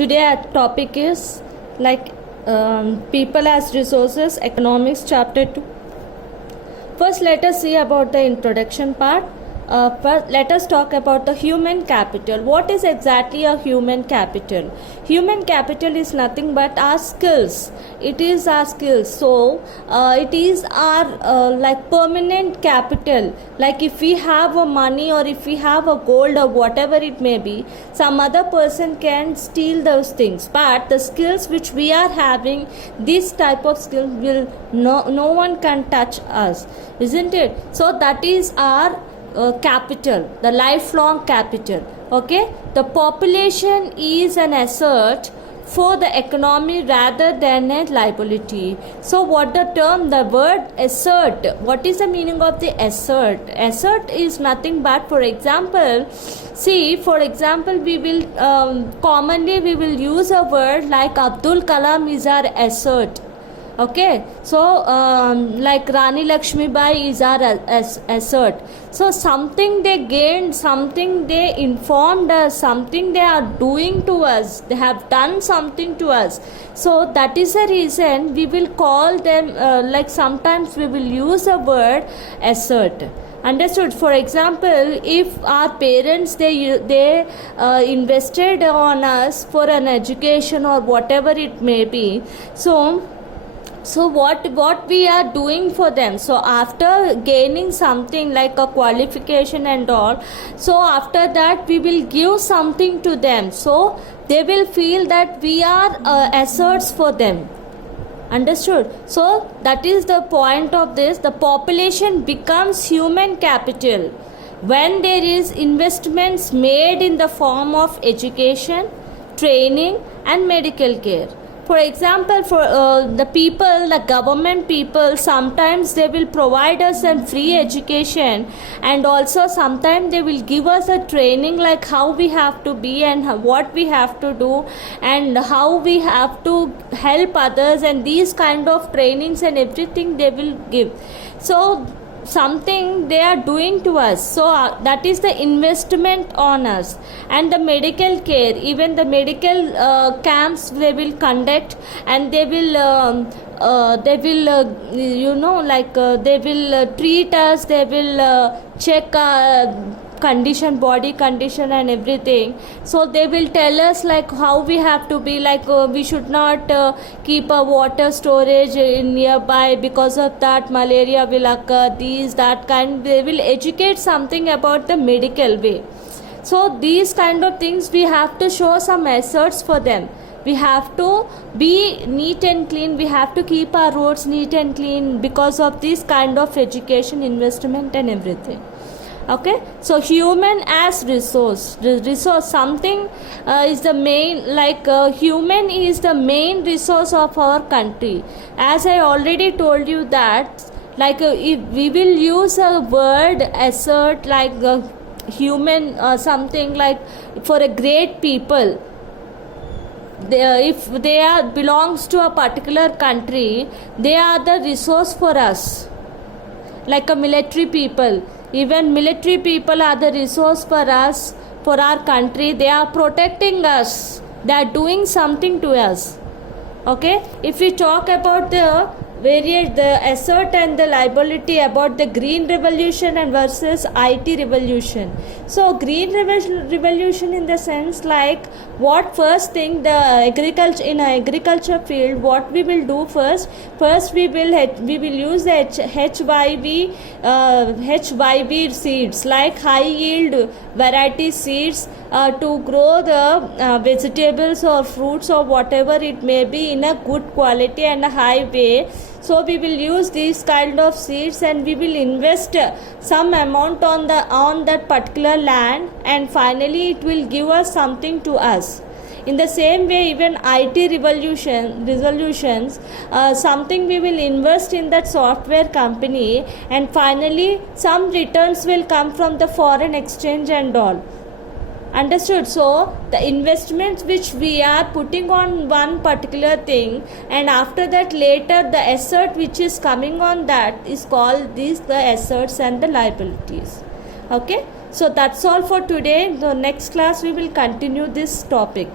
Today our topic is people as resources, economics, chapter 2. First, let us see about the introduction part. First, let us talk about the human capital. What is exactly a human capital? Human capital is nothing but our skills. It is our skills. So, it is our permanent capital. Like if we have a money or if we have a gold or whatever it may be, some other person can steal those things. But the skills which we are having, this type of skills will no one can touch us, isn't it? So that is our capital, the lifelong capital. Okay, the population is an asset for the economy rather than a liability. So what the word asset, what is the meaning of the asset? Asset is nothing but, for example, we will commonly we will use a word like Abdul Kalam is our asset. Okay, so like Rani Lakshmi Bai is our asset. So something they gained, something they informed us, something they are doing to us, they have done something to us. So that is the reason we will call them sometimes we will use the word asset. Understood? For example, if our parents they invested on us for an education or whatever it may be, so what we are doing for them, so after gaining something like a qualification and all, so after that we will give something to them, so they will feel that we are assets for them. Understood? So that is the point of this. The population becomes human capital when there is investments made in the form of education, training and medical care. For example, for the people, the government people, sometimes they will provide us a free education, and also sometimes they will give us a training like how we have to be and what we have to do and how we have to help others, and these kind of trainings and everything they will give. So something they are doing to us, so that is the investment on us. And the medical care, even the medical camps they will conduct, and they will treat us, they will check condition, body condition and everything. So they will tell us like how we have to be, like we should not keep a water storage in nearby, because of that malaria will occur, these that kind. They will educate something about the medical way. So these kind of things we have to show some efforts for them. We have to be neat and clean, we have to keep our roads neat and clean because of this kind of education, investment and everything. Okay, so human as resource something is the main, human is the main resource of our country. As I already told you that, if we will use a word asset like human, something like for a great people, if they belongs to a particular country, they are the resource for us. Like a military people, even military people are the resource for us, for our country. They are protecting us, they are doing something to us. Okay, if we talk about the asset and the liability, about the green revolution and versus IT revolution. So green revolution in the sense like what first thing, the agriculture field, what we will do first we will use the HYB seeds, like high yield variety seeds to grow the vegetables or fruits or whatever it may be in a good quality and a high way. So we will use these kind of seeds and we will invest some amount on that particular land, and finally it will give us something to us. In the same way, even IT resolutions, something we will invest in that software company, and finally some returns will come from the foreign exchange and all. Understood? So the investments which we are putting on one particular thing, and after that later the asset which is coming on that is called the assets and the liabilities. Okay, so that's all for today. The next class we will continue this topic.